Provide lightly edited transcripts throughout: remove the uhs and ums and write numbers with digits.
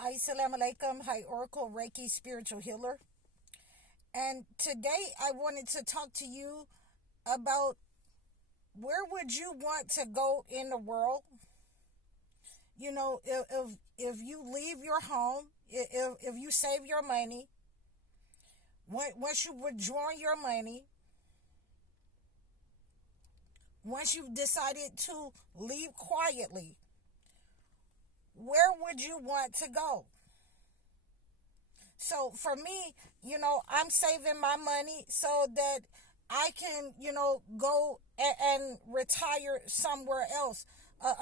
Assalamu alaikum. Hi, Oracle Reiki Spiritual Healer. And today I wanted to talk to you about where would you want to go in the world? If you leave your home, if you save your money, once you withdraw your money, once you've decided to leave quietly, where would you want to go? So for me, I'm saving my money so that I can, go and retire somewhere else.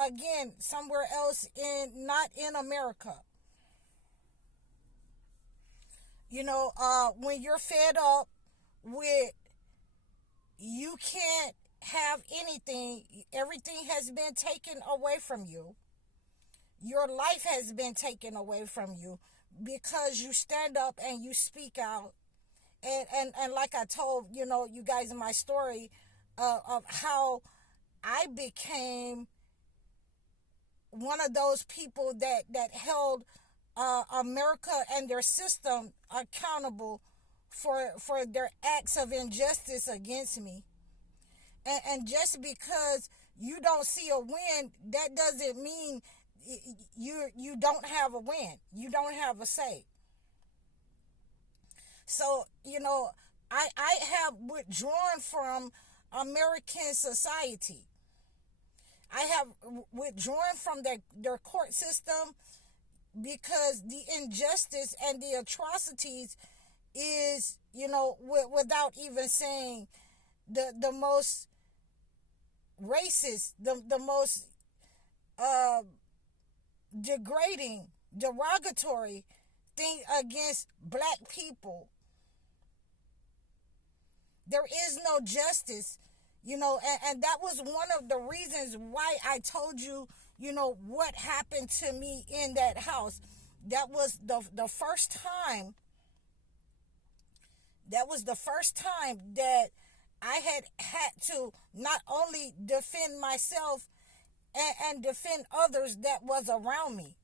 Again, somewhere else not in America. When you're fed up with you can't have anything, everything has been taken away from you. Your life has been taken away from you because you stand up and you speak out. And like I told, you guys in my story of how I became one of those people that held America and their system accountable for their acts of injustice against me. And just because you don't see a win, that doesn't mean you don't have a win. You don't have a say. So, I have withdrawn from American society. I have withdrawn from their court system because the injustice and the atrocities is, without even saying the most racist, the most degrading, derogatory thing against black people. There is no justice, and that was one of the reasons why I told you, what happened to me in that house. That was the first time. That was the first time that I had to not only defend myself and defend others that was around me.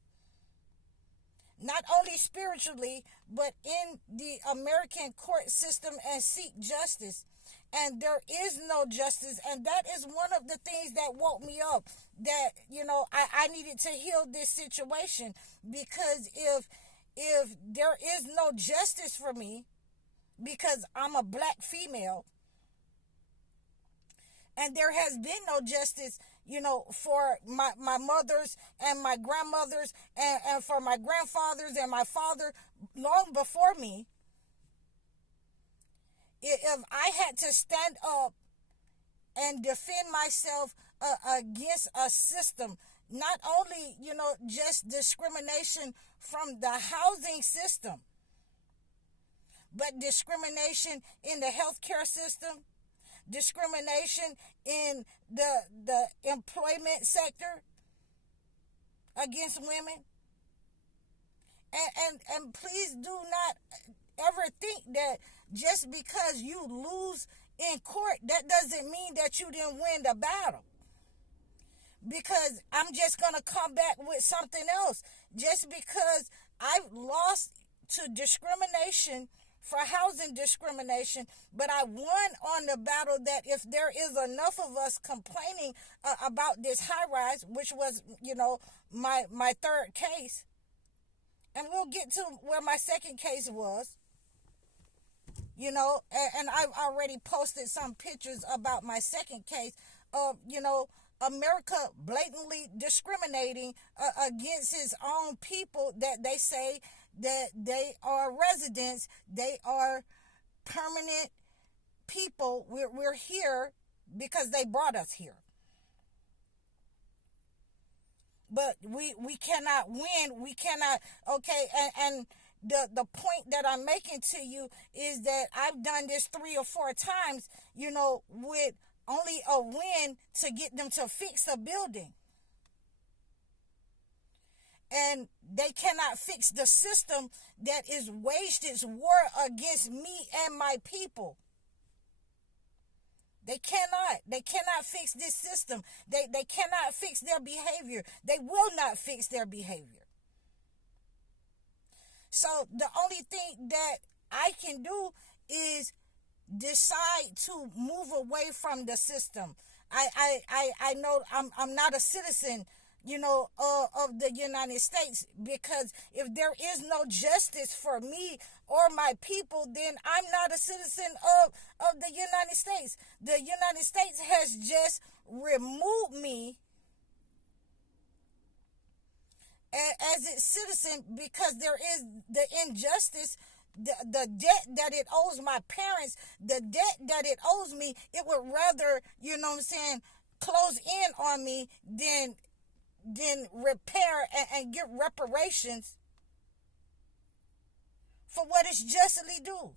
Not only spiritually, but in the American court system and seek justice. And there is no justice. And that is one of the things that woke me up. That, I needed to heal this situation. Because if there is no justice for me, because I'm a black female, and there has been no justice, for my mothers and my grandmothers and for my grandfathers and my father long before me. If I had to stand up and defend myself against a system, not only, just discrimination from the housing system, but discrimination in the healthcare system, discrimination in the employment sector against women. And please do not ever think that just because you lose in court, that doesn't mean that you didn't win the battle. Because I'm just going to come back with something else. Just because I've lost to discrimination for housing discrimination, but I won on the battle that if there is enough of us complaining about this high rise, which was, my third case, and we'll get to where my second case was, and I've already posted some pictures about my second case of, America blatantly discriminating against its own people that they say that they are residents, they are permanent people. We're here because they brought us here. But we cannot win. We cannot, okay, and the point that I'm making to you is that I've done this 3 or 4 times, with only a win to get them to fix a building. And they cannot fix the system that is waged its war against me and my people. They cannot fix this system. They cannot fix their behavior. They will not fix their behavior. So the only thing that I can do is decide to move away from the system. I know I'm not a citizen, of the United States, because if there is no justice for me or my people, then I'm not a citizen of the United States. The United States has just removed me as its citizen because there is the injustice, the debt that it owes my parents, the debt that it owes me. It would rather, close in on me than repair and get reparations for what it's justly due.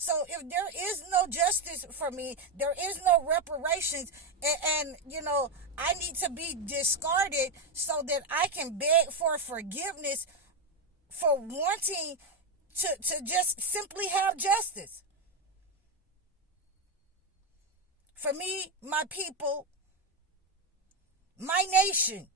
So if there is no justice for me, there is no reparations, and I need to be discarded so that I can beg for forgiveness for wanting to just simply have justice. For me, my people, my nation.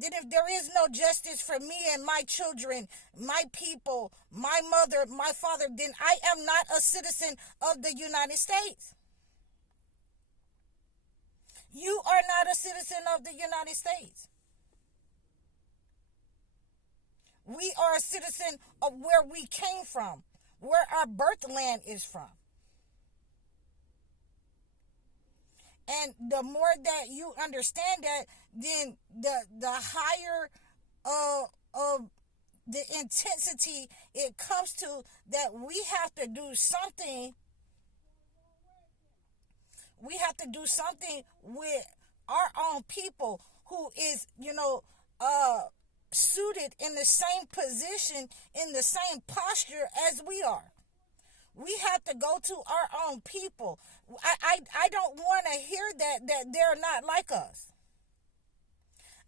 Then if there is no justice for me and my children, my people, my mother, my father, then I am not a citizen of the United States. You are not a citizen of the United States. We are a citizen of where we came from, where our birthland is from. And the more that you understand that, then the higher of the intensity it comes to, that we have to do something. We have to do something with our own people who is, suited in the same position, in the same posture as we are. We have to go to our own people. I don't want to hear that they're not like us.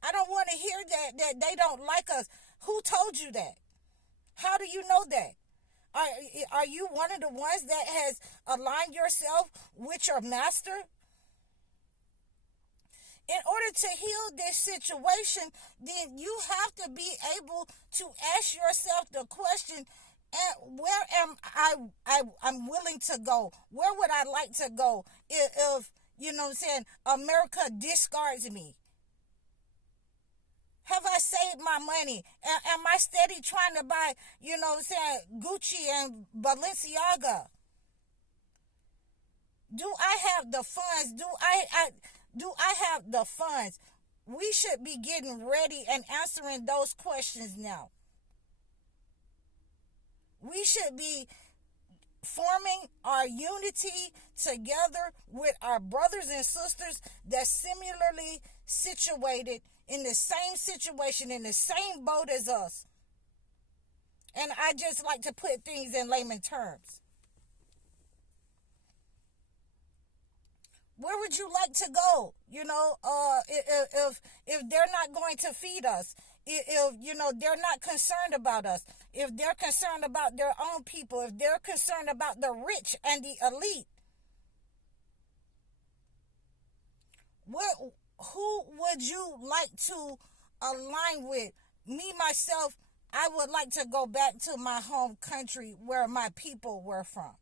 I don't want to hear that they don't like us. Who told you that? How do you know that? Are you one of the ones that has aligned yourself with your master? In order to heal this situation, then you have to be able to ask yourself the question, where am I'm willing to go? Where would I like to go if America discards me? Have I saved my money? Am I steady trying to buy, Gucci and Balenciaga? Do I have the funds? Do I have the funds? We should be getting ready and answering those questions now. We should be forming our unity together with our brothers and sisters that's similarly situated in the same situation, in the same boat as us. And I just like to put things in layman terms. Where would you like to go? If they're not going to feed us, if they're not concerned about us, if they're concerned about their own people, if they're concerned about the rich and the elite, who would you like to align with? Me, myself, I would like to go back to my home country where my people were from.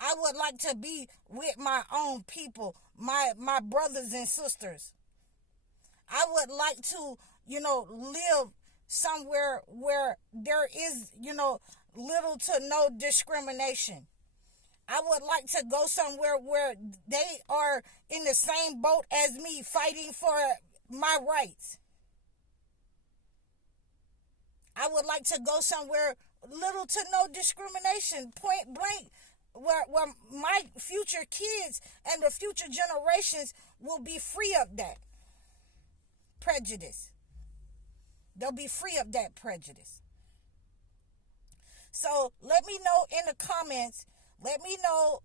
I would like to be with my own people, my brothers and sisters. I would like to, live somewhere where there is, little to no discrimination. I would like to go somewhere where they are in the same boat as me, fighting for my rights. I would like to go somewhere little to no discrimination, point blank, where my future kids and the future generations will be free of that prejudice. They'll be free of that prejudice. So let me know in the comments. Let me know,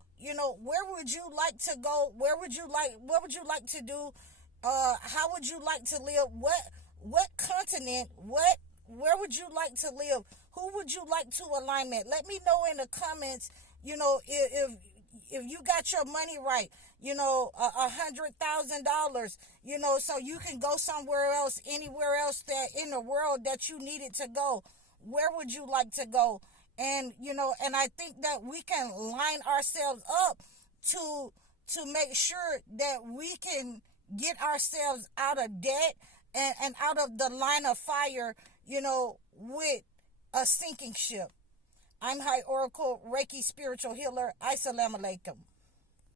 where would you like to go? What would you like to do? How would you like to live? What continent? Where would you like to live? Who would you like to align with? Let me know in the comments, if you got your money right. $100,000, so you can go somewhere else, anywhere else that in the world that you needed to go. Where would you like to go? And I think that we can line ourselves up to make sure that we can get ourselves out of debt and out of the line of fire, with a sinking ship. I'm High Oracle Reiki Spiritual Healer. Assalamu alaikum.